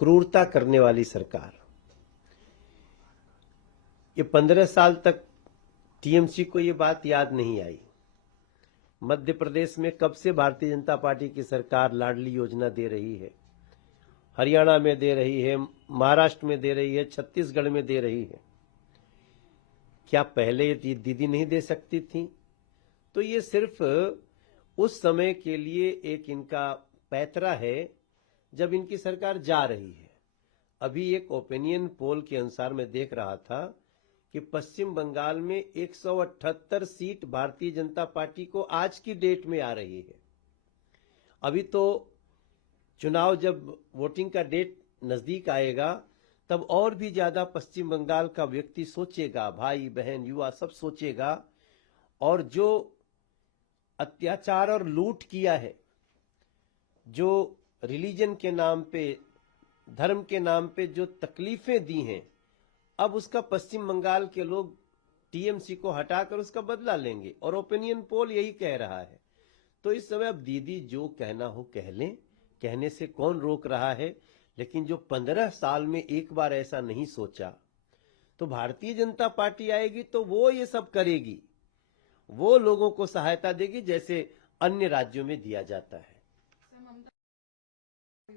क्रूरता करने वाली सरकार। ये 15 साल तक टीएमसी को ये बात याद नहीं आई। मध्य प्रदेश में कब से भारतीय जनता पार्टी की सरकार लाडली योजना दे रही है, हरियाणा में दे रही है, महाराष्ट्र में दे रही है, छत्तीसगढ़ में दे रही है। क्या पहले ये दीदी नहीं दे सकती थी? तो ये सिर्फ उस समय के लिए एक इनका पैतरा है जब इनकी सरकार जा रही है। अभी एक ओपिनियन पोल के अनुसार मैं देख रहा था कि पश्चिम बंगाल में 178 सीट भारतीय जनता पार्टी को आज की डेट में आ रही है। अभी तो चुनाव जब वोटिंग का डेट नजदीक आएगा तब और भी ज्यादा पश्चिम बंगाल का व्यक्ति सोचेगा, भाई बहन युवा सब सोचेगा, और जो अत्याचार और लूट किया है, जो रिलीजन के नाम पे, धर्म के नाम पे जो तकलीफें दी हैं, अब उसका पश्चिम बंगाल के लोग टीएमसी को हटाकर उसका बदला लेंगे, और ओपिनियन पोल यही कह रहा है। तो इस समय अब दीदी जो कहना हो कह लें, कहने से कौन रोक रहा है। लेकिन जो 15 साल में एक बार ऐसा नहीं सोचा, तो भारतीय जनता पार्टी आएगी तो वो ये सब करेगी, वो लोगों को सहायता देगी जैसे अन्य राज्यों में दिया जाता है।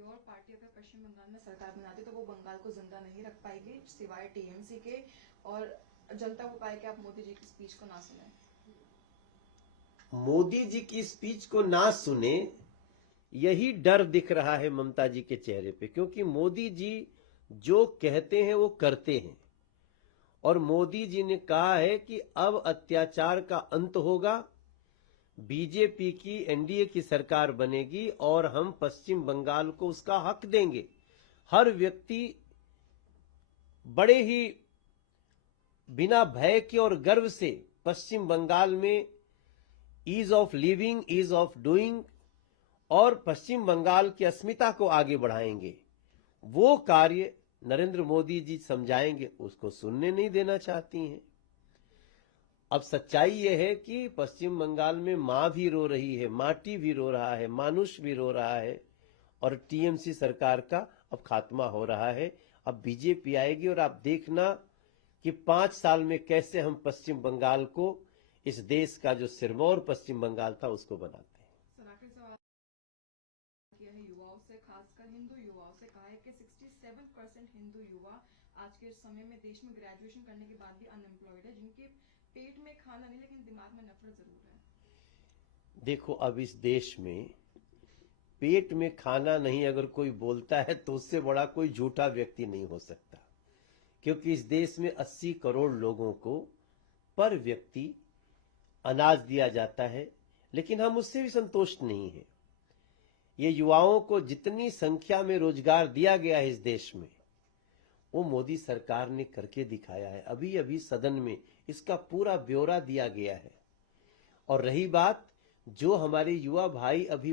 और पार्टी अगर पश्चिम बंगाल में सरकार बनाती तो वो बंगाल को जिंदा नहीं रख पाएगी सिवाय टीएमसी के, और जनता को कहे कि आप मोदी जी की स्पीच को ना सुने। मोदी जी की स्पीच को ना सुने, यही डर दिख रहा है ममता जी के चेहरे पे, क्योंकि मोदी जी जो कहते हैं वो करते हैं। और मोदी जी ने कहा है कि अब अत्याचार का अंत होगा, बीजेपी की एनडीए की सरकार बनेगी और हम पश्चिम बंगाल को उसका हक देंगे। हर व्यक्ति बड़े ही बिना भय के और गर्व से पश्चिम बंगाल में ease of living, ease of doing और पश्चिम बंगाल की अस्मिता को आगे बढ़ाएंगे। वो कार्य नरेंद्र मोदी जी समझाएंगे, उसको सुनने नहीं देना चाहती हैं। अब सच्चाई ये है कि पश्चिम बंगाल में मां भी रो रही है, माटी भी रो रहा है, मानुष भी रो रहा है, और टीएमसी सरकार का अब खात्मा हो रहा है। अब बीजेपी आएगी और आप देखना कि 5 साल में कैसे हम पश्चिम बंगाल को, इस देश का जो सिरमौर पश्चिम बंगाल था, उसको बनाते हैं। युवाओं से, खासकर हिंदू युवाओं से कहा है कि 67% हिंदू युवा आज के समय में देश में ग्रेजुएशन करने के बाद भी अनएम्प्लॉयड है, जिनके पेट में खाना नहीं लेकिन दिमाग में नफरत जरूर है। देखो, अब इस देश में पेट में खाना नहीं अगर कोई बोलता है तो उससे बड़ा कोई झूठा व्यक्ति नहीं हो सकता, क्योंकि इस देश में 80 करोड़ लोगों को पर व्यक्ति अनाज दिया जाता है, लेकिन हम उससे भी संतुष्ट नहीं हैं। ये युवाओं को जितनी संख्या में रोजगार दिया गया है इस देश में, वो मोदी सरकार ने करके दिखाया है। अभी अभी सदन में इसका पूरा ब्यौरा दिया गया है। और रही बात, जो हमारे युवा भाई अभी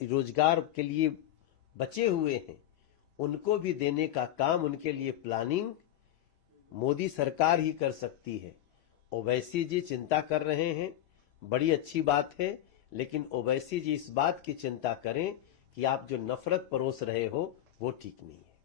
रोजगार के लिए बचे हुए हैं, उनको भी देने का काम, उनके लिए प्लानिंग मोदी सरकार ही कर सकती है। ओवैसी जी चिंता कर रहे हैं, बड़ी अच्छी बात है, लेकिन ओवैसी जी इस बात की चिंता करें कि आप जो नफरत परोस रहे हो वो ठीक नहीं है।